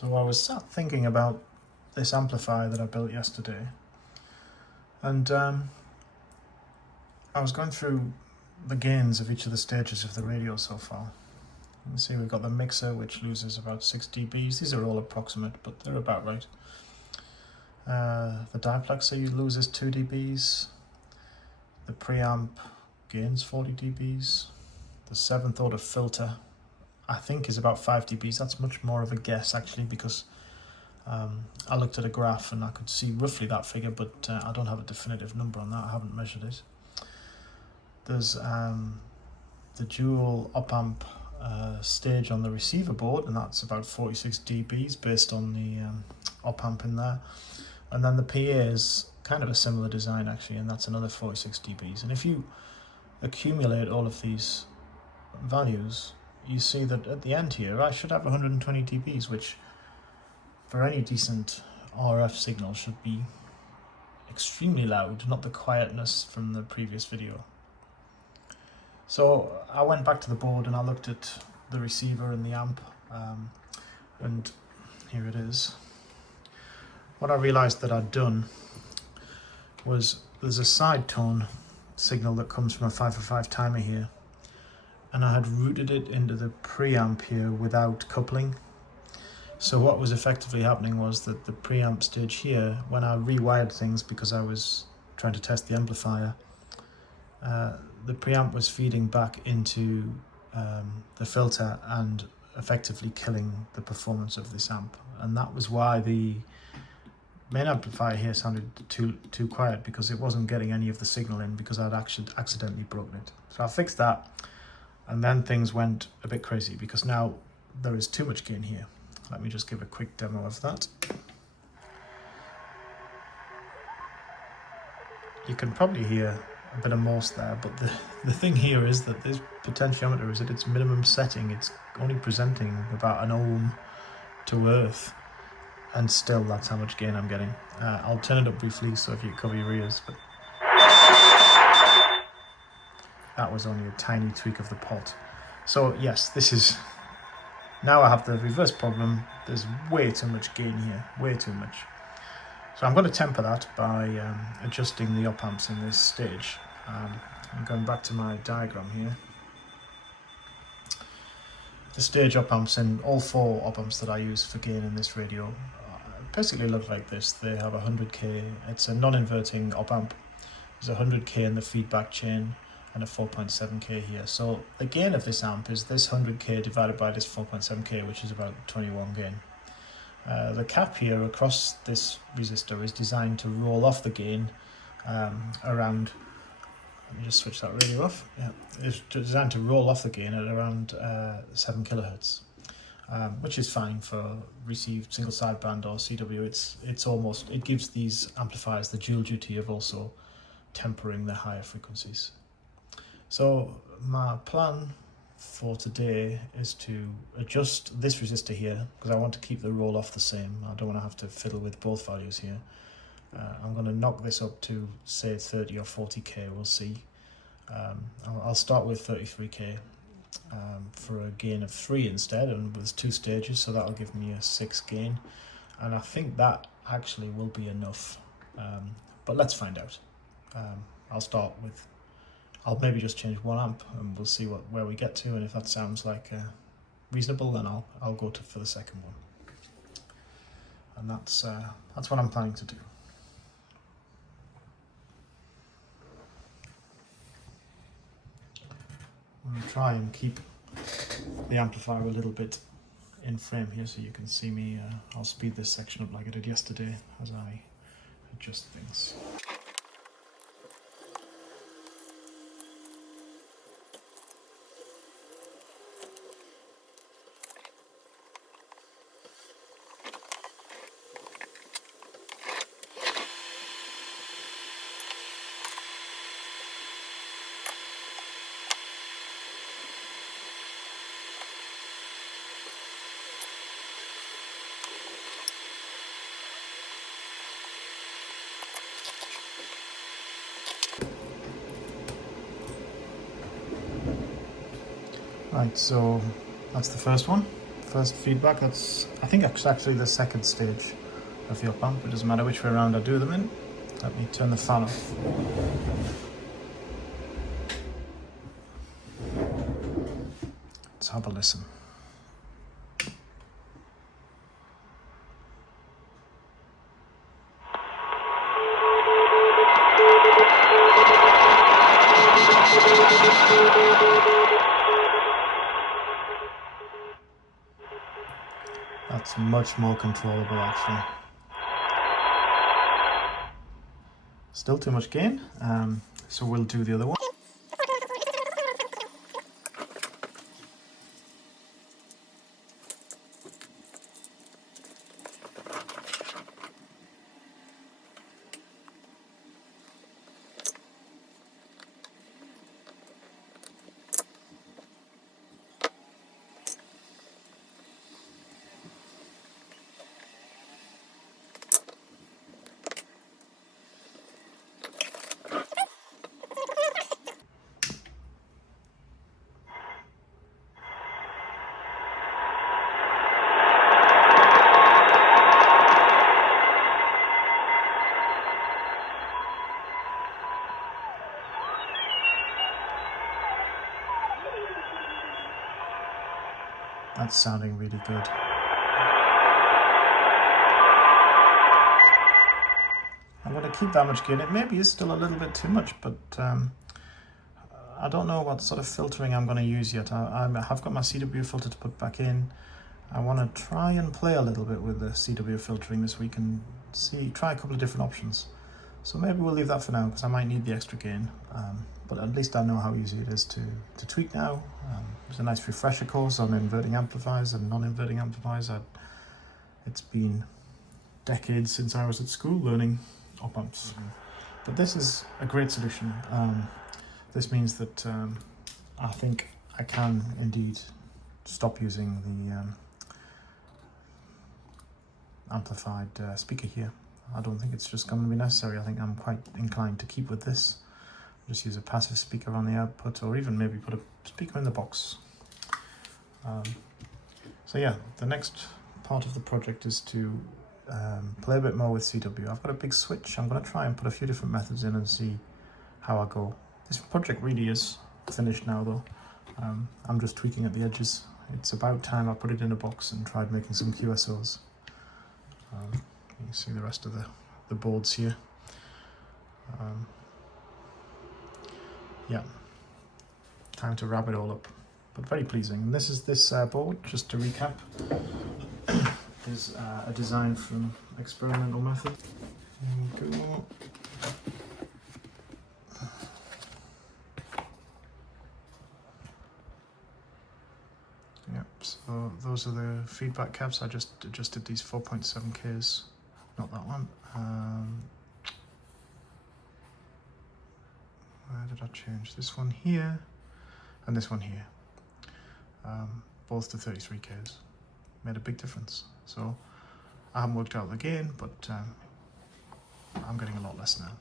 So I was sat thinking about this amplifier that I built yesterday, and I was going through the gains of each of the stages of the radio so far. You can see we've got the mixer, which loses about 6 dBs. These are all approximate, but they're about right. The diplexer loses 2 dBs. The preamp gains 40 dBs. The 7th order filter, I think, is about 5 dBs. That's much more of a guess, actually, because I looked at a graph and I could see roughly that figure, but I don't have a definitive number on that. I haven't measured it. There's the dual op-amp stage on the receiver board, and that's about 46 dBs based on the op-amp in there. And then the PA is kind of a similar design, actually, and that's another 46 dBs. And if you accumulate all of these values, you see that at the end here I should have 120 dBs, which for any decent RF signal should be extremely loud, not the quietness from the previous video. So I went back to the board and I looked at the receiver and the amp, and here it is. What I realized that I'd done was there's a side tone signal that comes from a 545 timer here, and I had routed it into the preamp here without coupling. So what was effectively happening was that the preamp stage here, when I rewired things because I was trying to test the amplifier, the preamp was feeding back into the filter and effectively killing the performance of this amp. And that was why the main amplifier here sounded too quiet, because it wasn't getting any of the signal in because I'd actually accidentally broken it. So I fixed that, and then things went a bit crazy because now there is too much gain here. Let me just give a quick demo of that. You can probably hear a bit of Morse there, but the thing here is that this potentiometer is at its minimum setting. It's only presenting about an ohm to earth, and still that's how much gain I'm getting. I'll turn it up briefly so if you cover your ears, but that was only a tiny tweak of the pot. So yes, this is, now I have the reverse problem. There's way too much gain here, way too much. So I'm going to temper that by adjusting the op-amps in this stage. I'm going back to my diagram here. The stage op-amps in all 4 op-amps that I use for gain in this radio basically look like this. They have 100k, it's a non-inverting op-amp. There's 100k in the feedback chain and a 4.7k here. So the gain of this amp is this 100k divided by this 4.7k, which is about 21 gain. The cap here across this resistor is designed to roll off the gain around, let me just switch that radio off. Yeah, it's designed to roll off the gain at around 7 kilohertz, which is fine for received single sideband or CW. It's almost, it gives these amplifiers the dual duty of also tempering the higher frequencies. So my plan for today is to adjust this resistor here, because I want to keep the roll off the same. I don't want to have to fiddle with both values here. I'm going to knock this up to say 30 or 40k, we'll see. I'll start with 33k for a gain of 3 instead, and with 2 stages, so that'll give me a 6 gain, and I think that actually will be enough, but let's find out. I'll start with, I'll maybe just change 1 amp and we'll see where we get to, and if that sounds like reasonable, then I'll go for the second one. And that's what I'm planning to do. I'm going to try and keep the amplifier a little bit in frame here so you can see me. I'll speed this section up like I did yesterday as I adjust things. Right, so that's the first one, first feedback. That's, I think it's actually the second stage of the op amp. It doesn't matter which way around I do them in. Let me turn the fan off. Let's have a listen. That's much more controllable actually. Still too much gain, so we'll do the other one. That's sounding really good. I'm going to keep that much gain. It maybe is still a little bit too much, but I don't know what sort of filtering I'm going to use yet. I have got my CW filter to put back in. I want to try and play a little bit with the CW filtering this week and try a couple of different options. So maybe we'll leave that for now because I might need the extra gain. But at least I know how easy it is to tweak now. There's a nice refresher course on inverting amplifiers and non-inverting amplifiers. It's been decades since I was at school learning op amps. But this is a great solution. This means that I think I can indeed stop using the amplified speaker here. I don't think it's just going to be necessary. I think I'm quite inclined to keep with this. Just use a passive speaker on the output, or even maybe put a speaker in the box. So yeah, the next part of the project is to play a bit more with CW. I've got a big switch. I'm going to try and put a few different methods in and see how I go. This project really is finished now though. I'm just tweaking at the edges. It's about time I put it in a box and tried making some QSOs. You can see the rest of the boards here. Yeah, time to wrap it all up, but very pleasing. And this is this board, just to recap, is a design from Experimental Method. There we go. Yep, so those are the feedback caps. I just adjusted these 4.7Ks, not that one. Where did I change? This one here and this one here. Both to 33Ks. Made a big difference. So I haven't worked out the gain, but I'm getting a lot less now.